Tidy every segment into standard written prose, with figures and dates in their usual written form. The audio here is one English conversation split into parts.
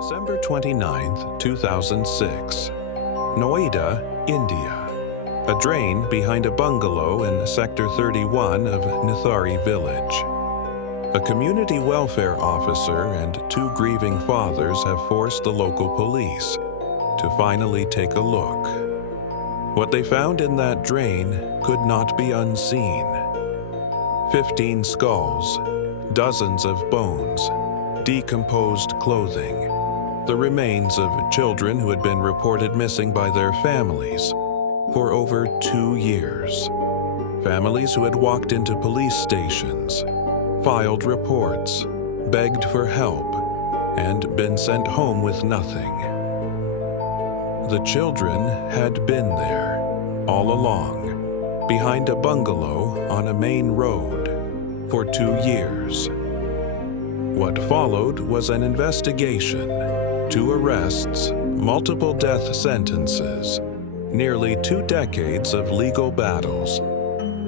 December 29, 2006, Noida, India. A drain behind a bungalow in Sector 31 of Nithari village. A community welfare officer and two grieving fathers have forced the local police to finally take a look. What they found in that drain could not be unseen. 15 skulls, dozens of bones, decomposed clothing, the remains of children who had been reported missing by their families for over 2 years. Families who had walked into police stations, filed reports, begged for help, and been sent home with nothing. The children had been there all along, behind a bungalow on a main road, for 2 years. What followed was an investigation, 2 arrests, multiple death sentences, nearly 2 decades of legal battles,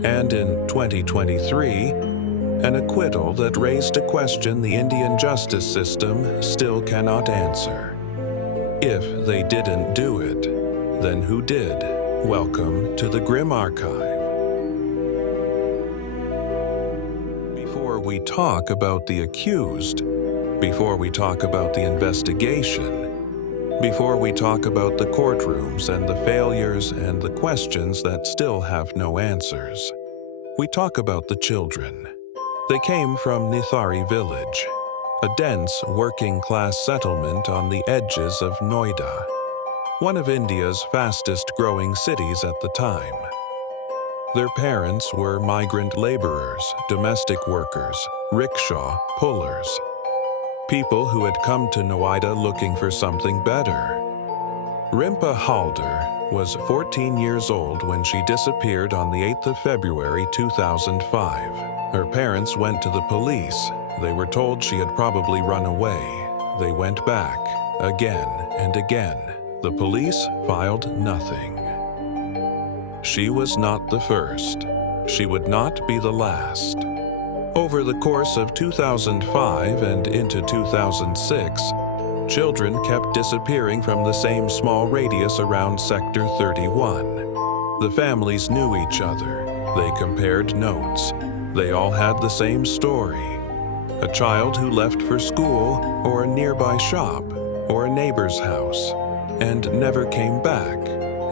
and in 2023, an acquittal that raised a question the Indian justice system still cannot answer. If they didn't do it, then who did? Welcome to the Grim Archive. Before we talk about the accused, before we talk about the investigation, before we talk about the courtrooms and the failures and the questions that still have no answers, we talk about the children. They came from Nithari village, a dense working-class settlement on the edges of Noida, one of India's fastest-growing cities at the time. Their parents were migrant laborers, domestic workers, rickshaw pullers, people who had come to Noida looking for something better. Rimpa Halder was 14 years old when she disappeared on the 8th of February 2005. Her parents went to the police. They were told she had probably run away. They went back, again and again. The police filed nothing. She was not the first. She would not be the last. Over the course of 2005 and into 2006, children kept disappearing from the same small radius around Sector 31. The families knew each other. They compared notes. They all had the same story. A child who left for school or a nearby shop or a neighbor's house and never came back,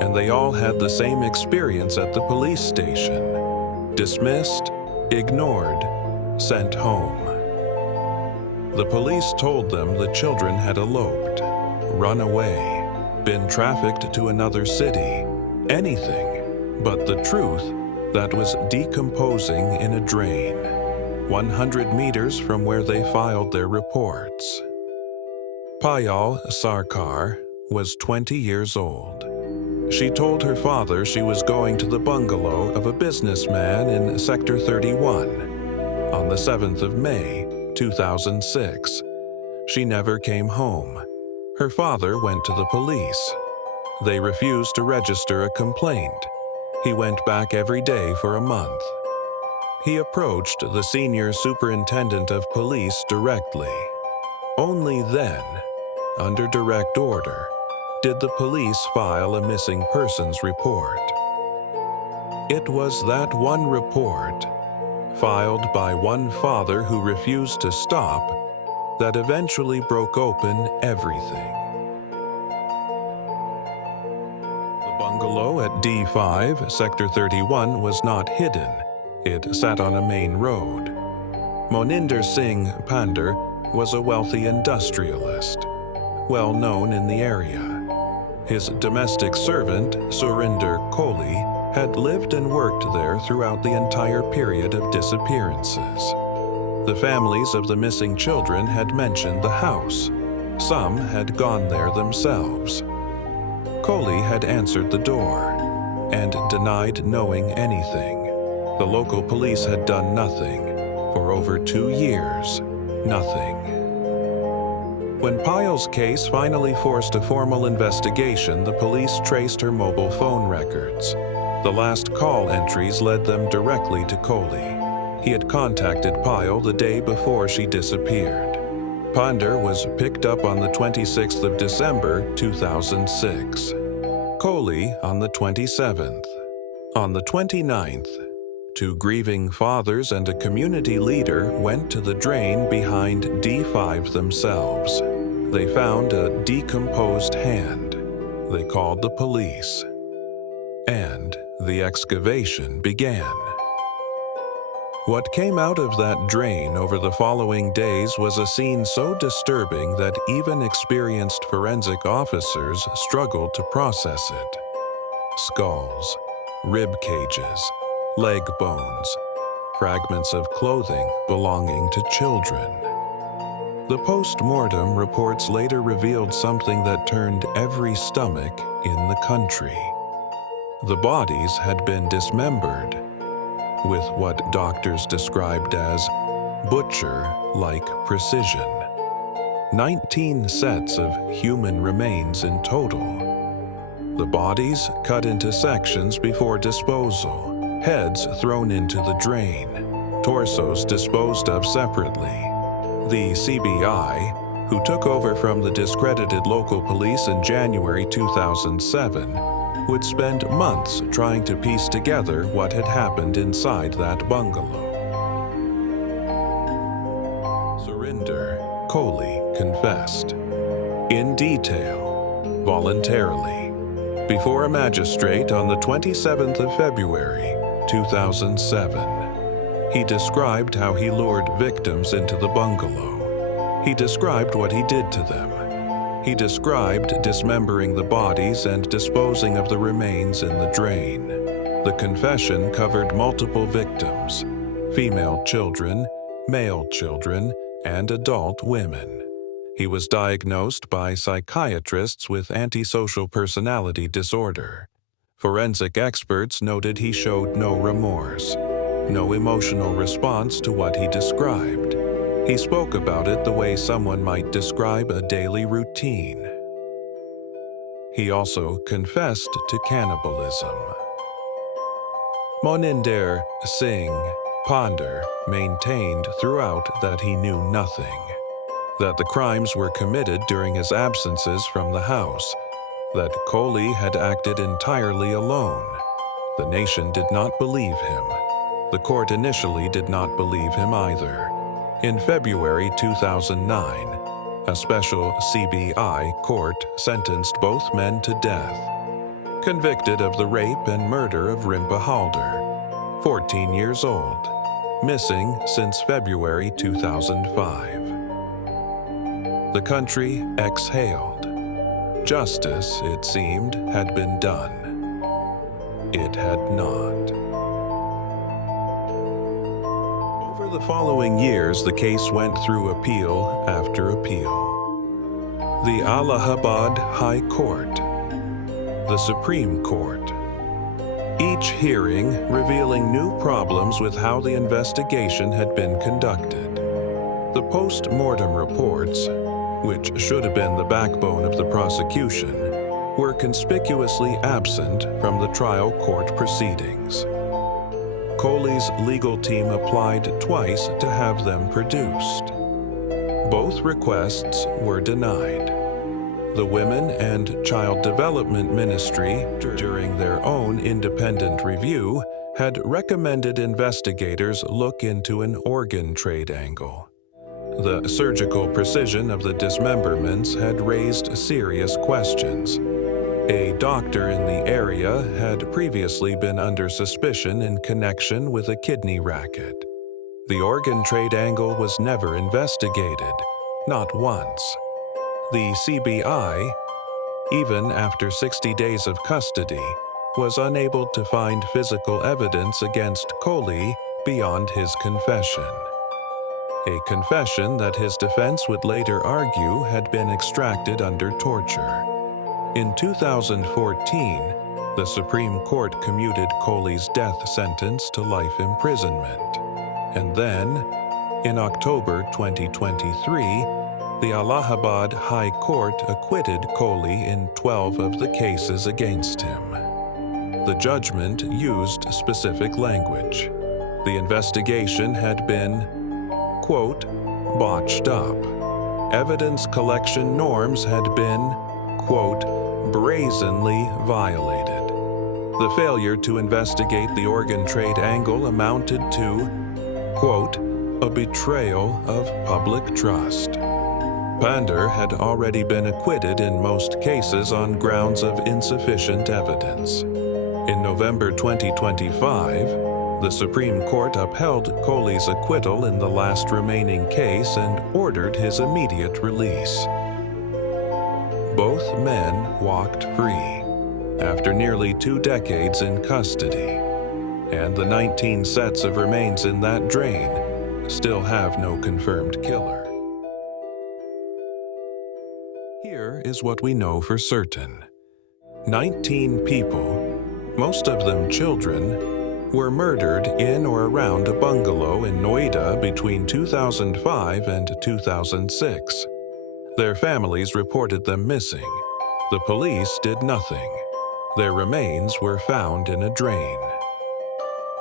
and they all had the same experience at the police station. Dismissed, ignored, sent home. The police told them the children had eloped, run away, been trafficked to another city, anything but the truth that was decomposing in a drain, 100 meters from where they filed their reports. Payal Sarkar was 20 years old. She told her father she was going to the bungalow of a businessman in Sector 31 on the 7th of May, 2006. She never came home. Her father went to the police. They refused to register a complaint. He went back every day for a month. He approached the senior superintendent of police directly. Only then, under direct order, did the police file a missing persons report. It was that one report, filed by one father who refused to stop, that eventually broke open everything. The bungalow at D5, Sector 31, was not hidden. It sat on a main road. Moninder Singh Pandar was a wealthy industrialist, well known in the area. His domestic servant, Surinder Kohli, had lived and worked there throughout the entire period of disappearances. The families of the missing children had mentioned the house. Some had gone there themselves. Kohli had answered the door and denied knowing anything. The local police had done nothing. For over 2 years, nothing. When Payal's case finally forced a formal investigation, the police traced her mobile phone records. The last call entries led them directly to Kohli. He had contacted Payal the day before she disappeared. Ponder was picked up on the 26th of December 2006. Kohli on the 27th. On the 29th, two grieving fathers and a community leader went to the drain behind D5 themselves. They found a decomposed hand. They called the police. And the excavation began. What came out of that drain over the following days was a scene so disturbing that even experienced forensic officers struggled to process it. Skulls, rib cages, leg bones, fragments of clothing belonging to children. The post-mortem reports later revealed something that turned every stomach in the country. The bodies had been dismembered, with what doctors described as butcher-like precision. 19 sets of human remains in total. The bodies cut into sections before disposal, heads thrown into the drain, torsos disposed of separately. The CBI, who took over from the discredited local police in January 2007, would spend months trying to piece together what had happened inside that bungalow. Surrender, Kohli confessed. In detail, voluntarily, before a magistrate on the 27th of February, 2007. He described how he lured victims into the bungalow. He described what he did to them. He described dismembering the bodies and disposing of the remains in the drain. The confession covered multiple victims: female children, male children, and adult women. He was diagnosed by psychiatrists with antisocial personality disorder. Forensic experts noted he showed no remorse, no emotional response to what he described. He spoke about it the way someone might describe a daily routine. He also confessed to cannibalism. Moninder Singh Ponder maintained throughout that he knew nothing, that the crimes were committed during his absences from the house, that Kohli had acted entirely alone. The nation did not believe him. The court initially did not believe him either. In February 2009, a special CBI court sentenced both men to death, convicted of the rape and murder of Rimpa Halder, 14 years old, missing since February 2005. The country exhaled. Justice, it seemed, had been done. It had not. Over the following years, the case went through appeal after appeal. The Allahabad High Court, the Supreme Court, each hearing revealing new problems with how the investigation had been conducted. The post-mortem reports, which should have been the backbone of the prosecution, were conspicuously absent from the trial court proceedings. Kohli's legal team applied twice to have them produced. Both requests were denied. The Women and Child Development Ministry, during their own independent review, had recommended investigators look into an organ trade angle. The surgical precision of the dismemberments had raised serious questions. A doctor in the area had previously been under suspicion in connection with a kidney racket. The organ trade angle was never investigated, not once. The CBI, even after 60 days of custody, was unable to find physical evidence against Kohli beyond his confession. A confession that his defense would later argue had been extracted under torture. In 2014, the Supreme Court commuted Kohli's death sentence to life imprisonment. And then, in October 2023, the Allahabad High Court acquitted Kohli in 12 of the cases against him. The judgment used specific language. The investigation had been, quote, botched up. evidence collection norms had been, quote, brazenly violated. The failure to investigate the organ trade angle amounted to, quote, a betrayal of public trust. Pander had already been acquitted in most cases on grounds of insufficient evidence. In November 2025, the Supreme Court upheld Coley's acquittal in the last remaining case and ordered his immediate release. Both men walked free after nearly 2 decades in custody, and the 19 sets of remains in that drain still have no confirmed killer. Here is what we know for certain. 19 people, most of them children, were murdered in or around a bungalow in Noida between 2005 and 2006. Their families reported them missing. The police did nothing. Their remains were found in a drain.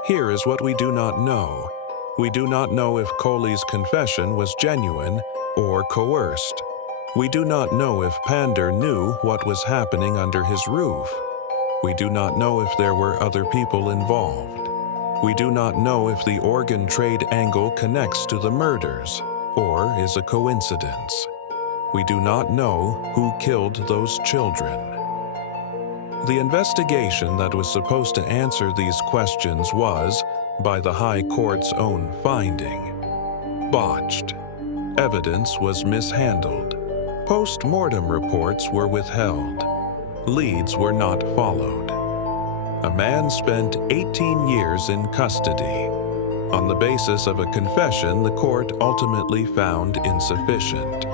Here is what we do not know. We do not know if Coley's confession was genuine or coerced. We do not know if Pander knew what was happening under his roof. We do not know if there were other people involved. We do not know if the organ trade angle connects to the murders or is a coincidence. We do not know who killed those children. The investigation that was supposed to answer these questions was, by the High Court's own finding, botched. Evidence was mishandled. Post-mortem reports were withheld. Leads were not followed. A man spent 18 years in custody. On the basis of a confession the court ultimately found insufficient.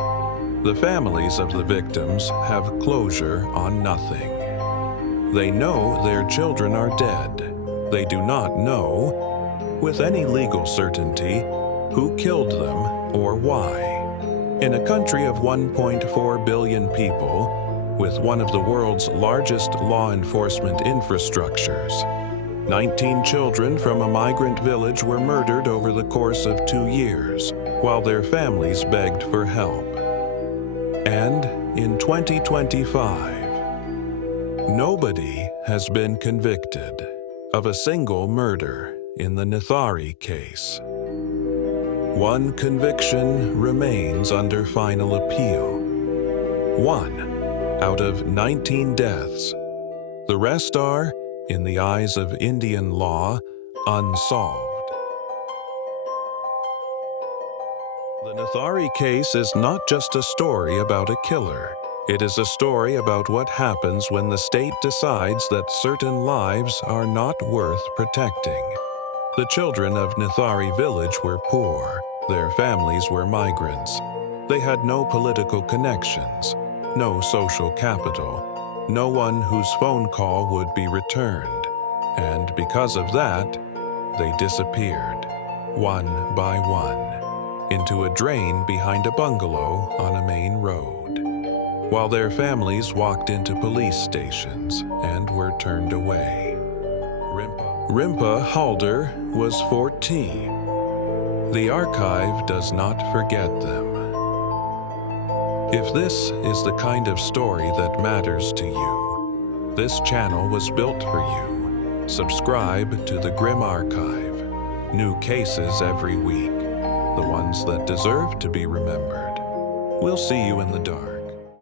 The families of the victims have closure on nothing. They know their children are dead. They do not know, with any legal certainty, who killed them or why. In a country of 1.4 billion people, with one of the world's largest law enforcement infrastructures, 19 children from a migrant village were murdered over the course of 2 years, while their families begged for help. And in 2025, nobody has been convicted of a single murder in the Nithari case. One conviction remains under final appeal. 1 out of 19 deaths. The rest are, in the eyes of Indian law, unsolved. The Nithari case is not just a story about a killer. It is a story about what happens when the state decides that certain lives are not worth protecting. The children of Nithari village were poor. Their families were migrants. They had no political connections, no social capital, no one whose phone call would be returned. And because of that, they disappeared, one by one, into a drain behind a bungalow on a main road, while their families walked into police stations and were turned away. Rimpa Halder was 14. The archive does not forget them. If this is the kind of story that matters to you, this channel was built for you. Subscribe to the Grim Archive. New cases every week, the ones that deserve to be remembered. We'll see you in the dark.